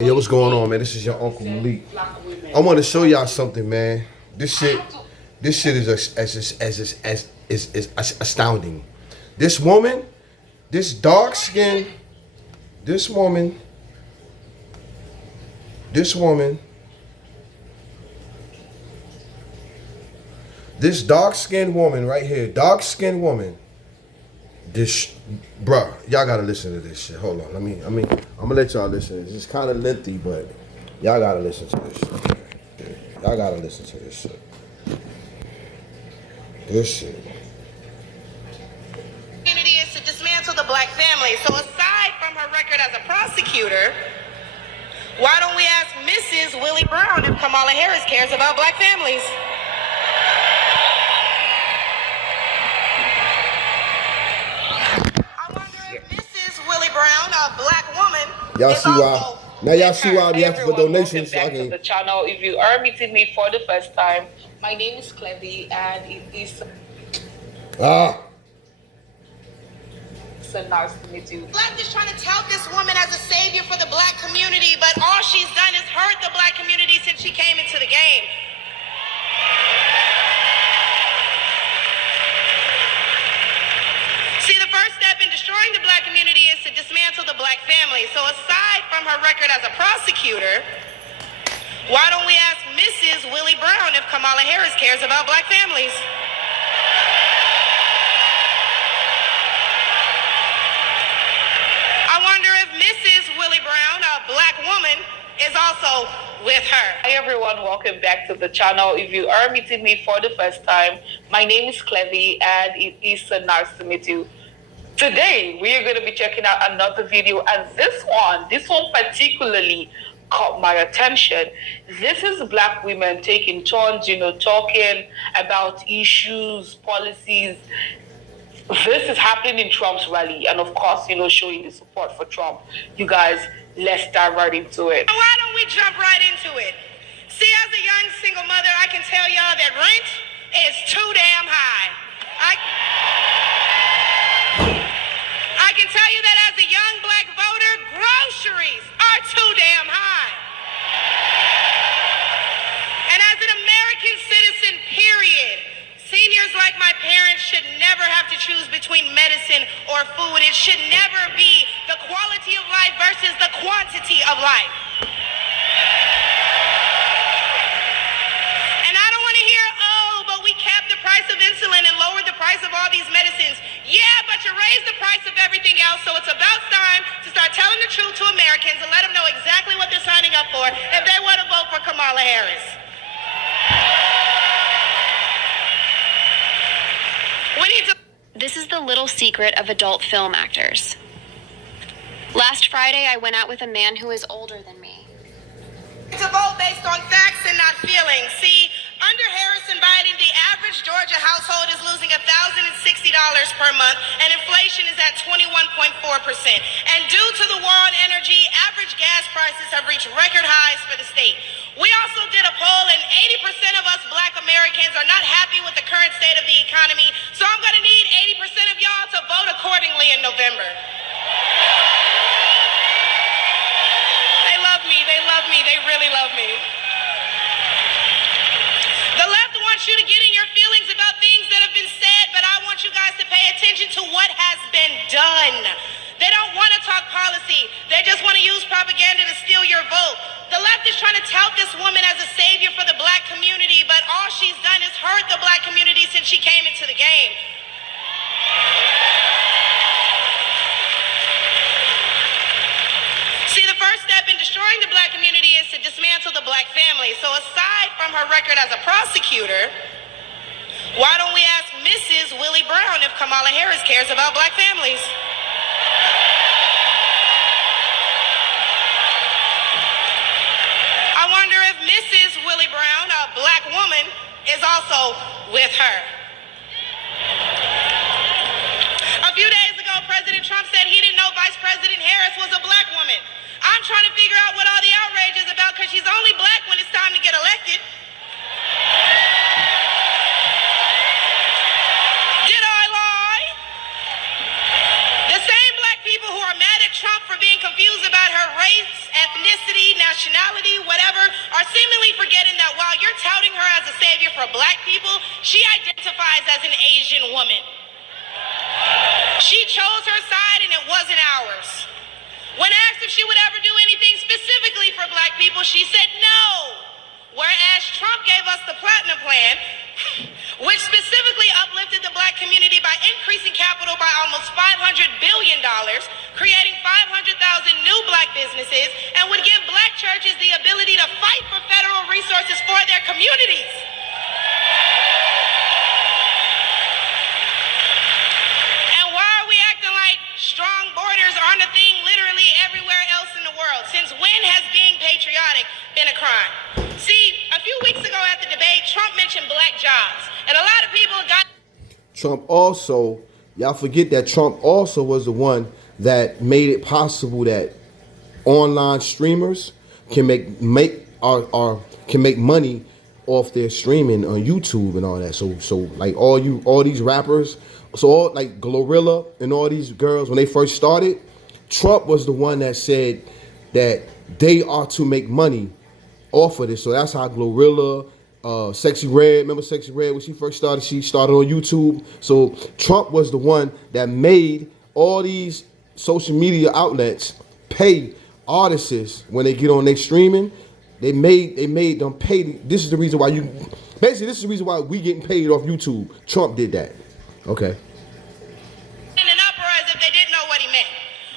Yo, what's going on, man? This is your Uncle Malik. I want to show y'all something, man. This shit is is astounding. This woman, this dark skin, this woman, this woman, this dark skinned woman right here, dark skinned woman. This, bruh, y'all gotta listen to this shit. Hold on, I'm gonna let y'all listen. It's kind of lengthy, but y'all gotta listen to this shit. Y'all gotta listen to this shit. This shit. Community is to dismantle the black family. So aside from her record as a prosecutor, why don't we ask Mrs. Willie Brown if Kamala Harris cares about black families? I wonder if Mrs. Willie Brown, a black woman, Y'all is see why? also Now y'all see why Hey we ask for everyone, donations. welcome back to the channel. If you are meeting me for the first time, my name is Clevy and it is so nice to meet you. Left is trying to tout this woman as a savior for the black community, but all she's done is hurt the black community since she came into the game. See, the first step in destroying the black community is to dismantle the black family. So aside from her record as a prosecutor, why don't we ask Mrs. Willie Brown if Kamala Harris cares about black families? I wonder if Mrs. Willie Brown, a black woman, is also with her. Hi everyone, welcome back to the channel. If you are meeting me for the first time, my name is Clevy and it is so nice to meet you. Today, we are going to be checking out another video, and this one particularly caught my attention. This is black women taking turns, talking about issues, policies. This is happening in Trump's rally, and of course, showing the support for Trump. You guys, let's dive right into it. Why don't we jump right into it? See, as a young single mother, I can tell y'all that rent is too damn high. I can tell you that as a young black voter, groceries are too damn high. And as an American citizen, period, seniors like my parents should never have to choose between medicine or food. It should never be the quality of life versus the quantity of life. And I don't want to hear, oh, but we capped the price of insulin and lowered the price of all these medicines. Yeah, but you raised the price of everything else, so it's about time to start telling the truth to Americans and let them know exactly what they're signing up for if they want to vote for Kamala Harris. We need to... This is the little secret of adult film actors. Last Friday, I went out with a man who is older than me. To vote based on facts and not feelings. See, under Harris and Biden, the average Georgia household is losing $1,060 per month, and inflation is at 21.4%. And due to the war on energy, average gas prices have reached record highs for the state. We also did a poll, and 80% of us black Americans are not happy with the current state of the economy, so I'm going to need 80% of y'all to vote accordingly in November. They really love me. The left wants you to get in your feelings about things that have been said, but I want you guys to pay attention to what has been done. They don't want to talk policy. They just want to use propaganda to steal your vote. The left is trying to tout this woman as a savior for the black community, but all she's done is hurt the black community since she came into the game. See, the first step in destroying the black community is to dismantle the black family. So aside from her record as a prosecutor, why don't we ask Mrs. Willie Brown if Kamala Harris cares about black families? I wonder if Mrs. Willie Brown, a black woman, is also with her. A few days ago, President Trump said he didn't know Vice President Harris was a black woman. I'm trying to figure out what all the outrage is about because she's only black when it's time to get elected. Did I lie? The same black people who are mad at Trump for being confused about her race, ethnicity, nationality, whatever, are seemingly forgetting that while you're touting her as a savior for black people, she identifies as an Asian woman. She chose her side and it wasn't ours. When asked if she would ever do anything specifically for black people, she said no. Whereas Trump gave us the Platinum Plan, which specifically uplifted the black community by increasing capital by almost $500 billion, creating 500,000 new black businesses, and would give black churches the ability to fight for federal resources for their communities. And why are we acting like strong borders aren't a thing literally everywhere else in the world? Since when has being patriotic been a crime? See, a few weeks ago at the debate, Trump mentioned black jobs. And a lot of people got... Trump also, y'all forget that Trump also was the one that made it possible that online streamers can make money off their streaming on YouTube and all that. So like all these rappers, so all like Glorilla and all these girls, when they first started, Trump was the one that said that they are to make money off of this. So that's how Glorilla, Sexy Red, remember Sexy Red when she first started? She started on YouTube. So Trump was the one that made all these social media outlets pay artists when they get on their streaming. They made them pay. This is the reason why this is the reason why we getting paid off YouTube. Trump did that. Okay. In an uproar as if they didn't know what he meant.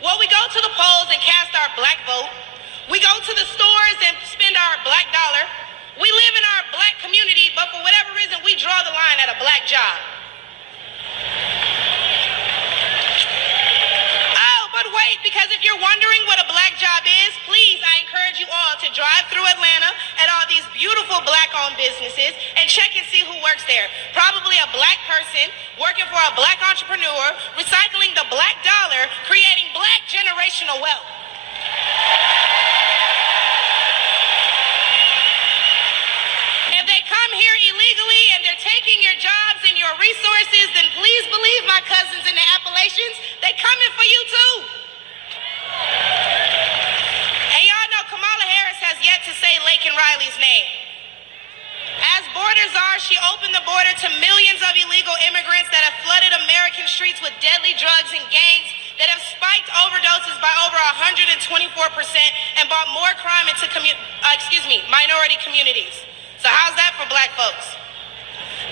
Well, we go to the polls and cast our black vote. We go to the stores and spend our black dollar. We live in our black community, but for whatever reason, we draw the line at a black job. Oh, but wait, because if you're wondering what a black job is, please, I encourage you all to drive through Atlanta at all these beautiful black-owned businesses and check and see who works there. Probably a black person working for a black entrepreneur, recycling the black dollar, creating black generational wealth. Illegally and they're taking your jobs and your resources, then please believe my cousins in the Appalachians, they coming for you too. And y'all know Kamala Harris has yet to say Laken Riley's name. As borders are, she opened the border to millions of illegal immigrants that have flooded American streets with deadly drugs and gangs that have spiked overdoses by over 124% and brought more crime into minority communities. So how's that for black folks?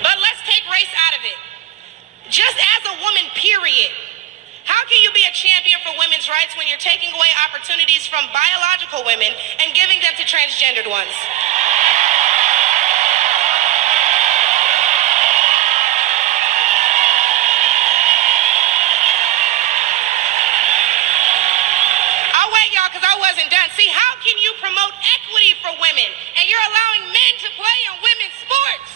But let's take race out of it. Just as a woman, period. How can you be a champion for women's rights when you're taking away opportunities from biological women and giving them to transgendered ones? I'll wait, y'all, because I wasn't done. See, how can you promote equity for women and you're allowing men to play on women's sports?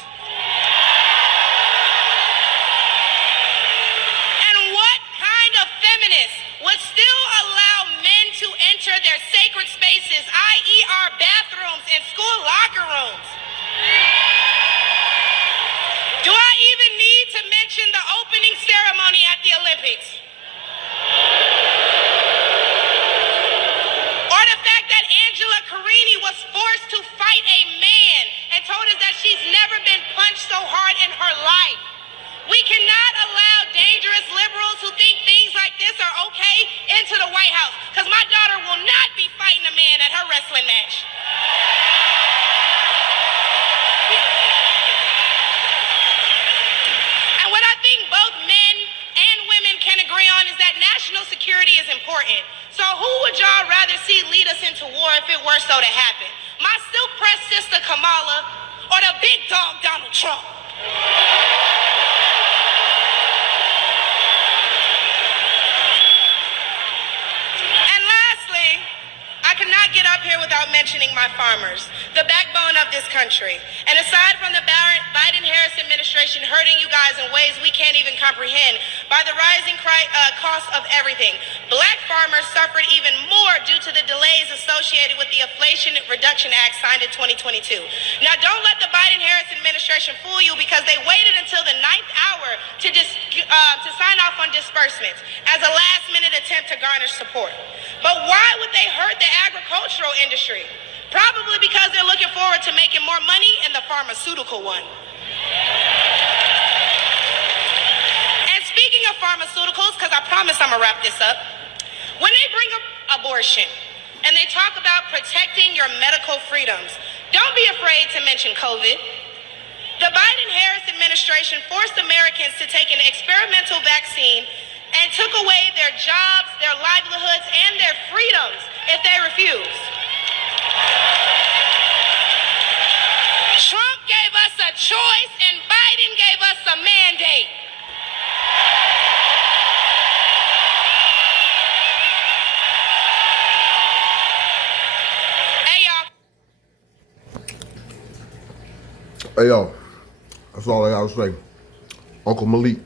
And what kind of feminist would still allow men to enter their sacred spaces, i.e. our bathrooms and school locker rooms? Do I even need to mention the opening ceremony at the Olympics? Or the fact that Angela Carini was forced to fight a man and told us that she's never been punched so hard in her life. We cannot allow dangerous liberals who think things like this are okay into the White House, because my daughter will not be fighting a man at her wrestling match. And what I think both men and women can agree on is that national security is important. So who would y'all rather see lead us into war if it were so to happen? My still pressed sister Kamala or the big dog Donald Trump? And lastly, I cannot get up here without mentioning my farmers, the backbone of this country. And aside from the Biden-Harris administration hurting you guys in ways we can't even comprehend by the rising cost of everything, black farmers suffered even more due to the delays associated with the Inflation Reduction Act signed in 2022. Now, don't let the Biden-Harris administration fool you, because they waited until the 9th hour to sign off on disbursements as a last-minute attempt to garner support. But why would they hurt the agricultural industry? Probably because they're looking forward to making more money in the pharmaceutical one. And speaking of pharmaceuticals, because I promise I'm gonna wrap this up, when they bring up abortion and they talk about protecting your medical freedoms, don't be afraid to mention COVID. The Biden-Harris administration forced Americans to take an experimental vaccine and took away their jobs, their livelihoods, and their freedoms if they refuse. Trump gave us a choice and Biden gave us a mandate. Hey, y'all. Hey, yo, that's all I gotta say. Uncle Malik.